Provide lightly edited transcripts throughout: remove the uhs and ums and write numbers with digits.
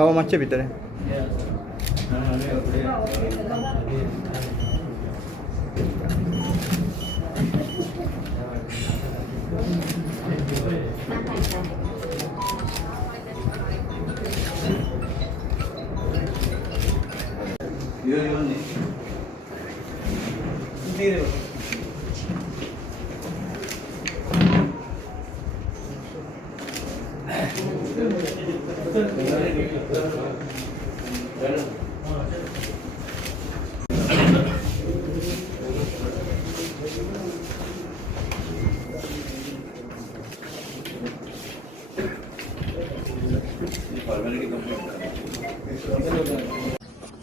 खावा मातशें भितर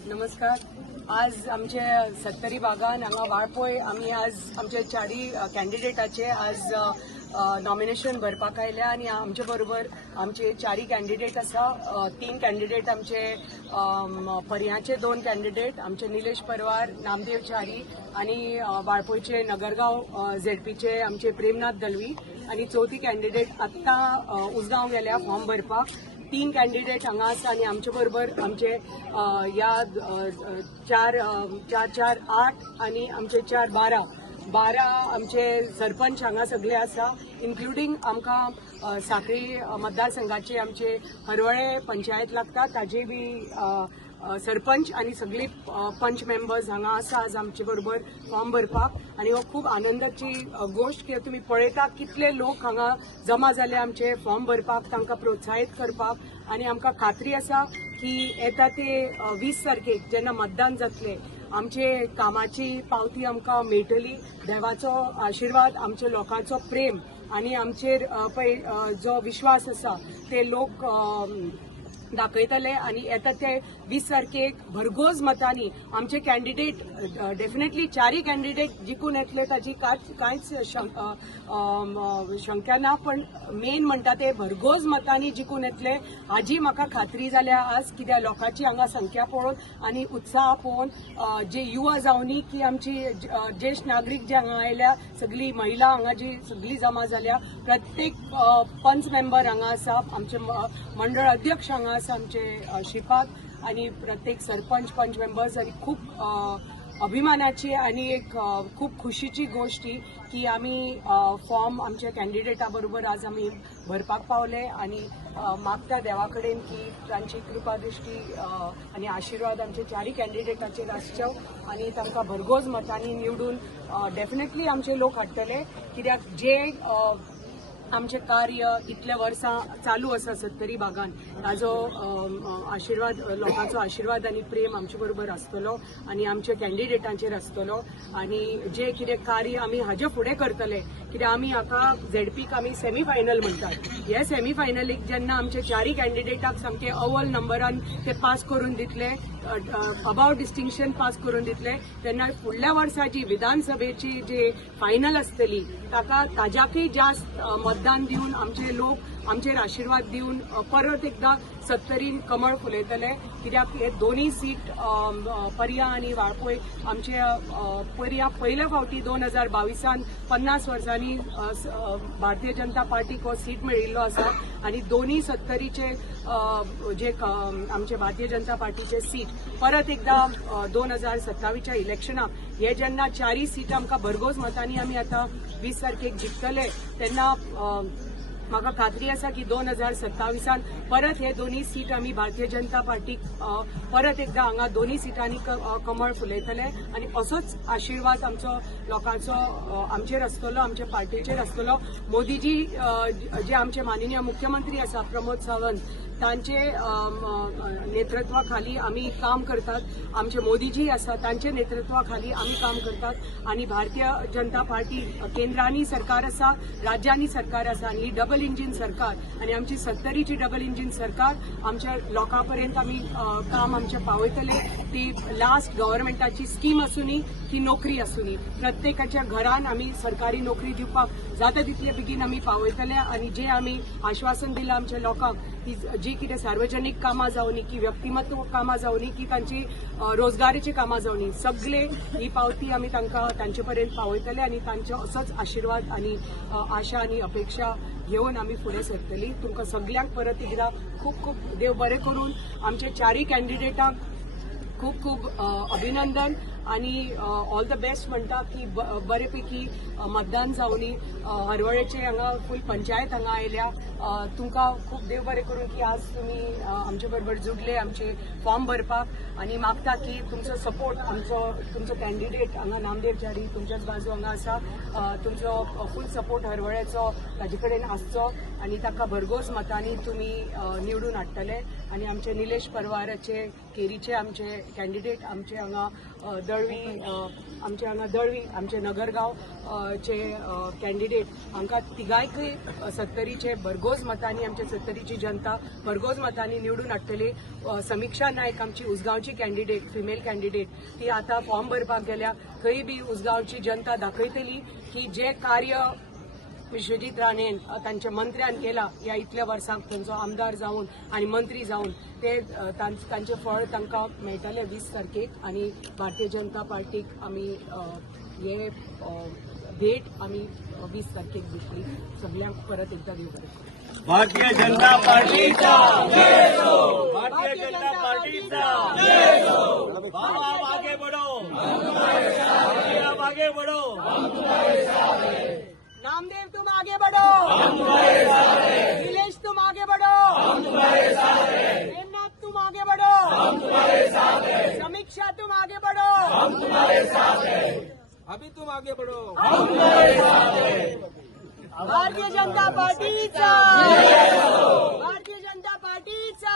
नमस्कार. आज आमचे सत्तरी बागान हांगा वाळपय आमी आज आमचे चारी कॅन्डिडेटाचे आज नॉमिनेशन भरपाक आयल्या आनी आमचे बरोबर आमचे चारी कॅन्डिडेट आसा. 3 कॅन्डिडेट आमचे पर्याचे 2 कॅन्डिडेट आमचे निलेश परवार, नामदेव च्यारी आणि वाळपयचे नगरगाव झेडपीचे आमचे प्रेमनाथ दलवी आणि चौथी कॅन्डिडेट आत्ता उसगांव गेल्या फॉर्म भरपाक. 3 कॅन्डिडेट हांगा आसा आनी आमचे बरोबर आमचे या 4 8 आणि आमचे 4 12 आमचे सरपंच हांगा सगळे आसा, इन्क्लुडींग आमकां साखळी मतदारसंघाचे आमचे हरवळे पंचायत लागता ताजे बी सरपंच आणि सगळे पंच मेंबर्स हांगा आसा आज आमचे बरोबर फॉर्म भरपाक. आणि हो खूब आनंदाची गोष्ट की तुम्ही पळयता कितले लोक हांगा जमा जाले आमचे फॉर्म भरपाक, तांकां प्रोत्साहीत करपाक. आणि आमकां खात्री आसा की येता ते 20 तारखेक जेन्ना मतदान जातले आमचे कामाची पावती आमकां मेळटली. देवाचो आशिर्वाद, आमच्या लोकांचो प्रेम आणि आमचेर पळय जो विश्वास आसा ते लोक दाखयतले आणि येता ते 20 तारखेक भरघोस मतांनी आमचे कॅन्डिडेट डेफिनेटली चारी कॅन्डिडेट जिखून येतले ताची कांयच शंका ना, पण मेन म्हणटा ते भरघोस मतांनी जिखून येतले हाजी म्हाका खात्री जाल्या आज. कित्याक लोकांची हांगा संख्या पळोवन आणि उत्साह पळोवन जे युवा जावनी की आमची ज्येष्ठ नागरीक जे हांगा आयल्या, सगळी महिला हांगा जी सगळी जमा जाल्या, प्रत्येक पंच मेंबर हांगा आसा, आमचे मंडळ अध्यक्ष हांगा आसा आमचे श्रीपाद आणि प्रत्येक सरपंच पंच मेंबर्स. आणि खूप अभिमानाची आणि एक खूप खुशीची गोष्ट की आम्ही फॉर्म आमच्या कॅन्डिडेटा बरोबर आज आम्ही भरपाक पावले आणि मागता देवा कडेन की तांची कृपा दृष्टी आणि आशीर्वाद आमचे चारी कॅन्डिडेटाचेर आसच्यो आणि तांकां भरघोस मतांनी निवडून डेफिनेटली आमचे लोक हाडटले. कित्याक जे आमचे कार्य इतल्या वर्सां चालू आसा सत्तरी बागान, ताजो आशिर्वाद, लोकांचो आशिर्वाद आणि प्रेम आमचे बरोबर आसतलो आणि आमच्या कॅन्डिडेटांचेर आसतलो. आणि जे कितें कार्य आमी हाजे फुडें करतले, कित्याक आमी हाका झेडपीक आमी सेमी फायनल म्हणटात. हे सेमी फायनलीक जेन्ना आमचे चारी कॅन्डिडेटाक सामके अव्वल नंबरान ते पास करून दितले, अबाव डिस्टिंक्शन पास करून दितले, तेन्ना फुडल्या वर्सा जी विधानसभेची जी फायनल आसतली ताका ताज्याकय जास्त मतदान दिवन आमचे लोक आमचेर आशिर्वाद दिवन परत एकदा सत्तरीन कमळ फुलयतले. कित्याक हे दोन्ही सीट पर्या आणि वाळपय आमचे पर्या पयल्या फावटी 2022 50 वर्सांनी भारतीय जनता पार्टीक हो सीट मेळिल्लो आसा आणि दोन्ही सत्तरीचे जे आमचे भारतीय जनता पार्टीचे सीट परत एकदा 2027च्या इलेक्शनाक हे जेन्ना चारी सीट आमकां भरघोस मतांनी आमी आतां 20 तारखेक जिखतले तेन्ना म्हाका खात्री आसा की 2027 परत हे दोन्ही सीट आमी भारतीय जनता पार्टीक परत एकदा हांगा दोन्ही सीटांनी कमळ फुलयतले आणि असोच आशिर्वाद आमचो लोकांचो आमचेर आसतलो, आमच्या पार्टीचेर आसतलो. मोदीजी जे आमचे माननीय मुख्यमंत्री आसा प्रमोद सावंत, तांचे नेतृत्वाखाली आम्ही काम करतात. आमचे मोदीजी आसा तांचे नेतृत्वाखाली आम्ही काम करतात आणि भारतीय जनता पार्टी केंद्रांनी सरकार आसा, राज्यांनी सरकार आसा आणि ही डबल इंजिन सरकार आणि आमची सत्तरीची डबल इंजिन सरकार आमच्या लोकांपर्यंत आम्ही काम आमचे पावयतले. ती लास्ट गव्हर्नमेंटाची स्कीम आसूनी की नोकरी आसूनी, प्रत्येकाच्या घरान आम्ही सरकारी नोकरी दिवपाक जाता तितले बेगीन आम्ही पावयतले आणि जे आम्ही आश्वासन दिलां आमच्या लोकांक की जी कितें सार्वजनीक कामां जावनी की व्यक्तिमत्व कामां जावनी की तांची रोजगाराची कामां जावनी, सगळे ही पावती आमी तांकां तांचे पर्यंत पावयतले आणि तांचो असोच आशिर्वाद आणि आशा आणि अपेक्षा घेऊन आम्ही पुढे सरतली. तुमकां सगळ्यांक परत एकदा खूप खूप देव बरें करून आमचे चारही कॅन्डिडेटांक खूप खूप अभिनंदन आणि ऑल द बेस्ट म्हणटा की बरेपैकी मतदान जावनी. हरवळेचे हांगा फूल पंचायत हांगा आयल्या. तुमकां खूप देव बरें करून की आज तुमी आमचे बरोबर जुडले आमचे फॉर्म भरपाक आणि मागता की तुमचो सपोर्ट तुमचो कॅन्डिडेट हांगा नामदेव च्यारी तुमच्याच बाजू हांगा आसा. तुमचो फूल सपोर्ट हरवळेचो ताजे कडेन आसचो आणि ताका भरघोस मतांनी तुमी निवडून हाडटले. आणि आमचे निलेश परवाराचे केरीचे आमचे कॅन्डिडेट आमचे हांगा दळवी आमचे नगरगाव चे कॅन्डिडेट हांकां तिगायकय सत्तरीचे भरघोस मतांनी आमचे सत्तरीची जनता भरघोस मतांनी निवडून हाडटली. समीक्षा नायक आमची उसगांवची कॅन्डिडेट फिमेल कॅन्डिडेट ती आता फॉर्म भरपाक गेल्या. थंय बी उसगांवची जनता दाखयतली की जे कार्य विश्वजीत राणेन तांच्या मंत्र्यान केला ह्या इतल्या वर्सांक थंयचो आमदार जावन आणि मंत्री जावन ते तांचे फळ तांकां मेळटले 20 तारखेक. आणि भारतीय जनता पार्टीक आमी हे भेट आमी 20 तारखेक दितली. सगळ्यांक परत एकदा देव बरें करूं. भारतीय जनता पार्टीचा जय हो. भारतीय जनता पार्टीचा जय हो. बाबा आप आगे बढ़ो, आप आगे बढ़ो. नामदेव तुम आगे बढ़ो, नीलेश तुम आगे बढ़ो, प्रेमनाथ तुम आगे बढ़ो, समीक्षा तुम आगे बढ़ो, अभी तुम आगे बढ़ो. भारतीय जनता पार्टीचा भारतीय जनता पार्टीचा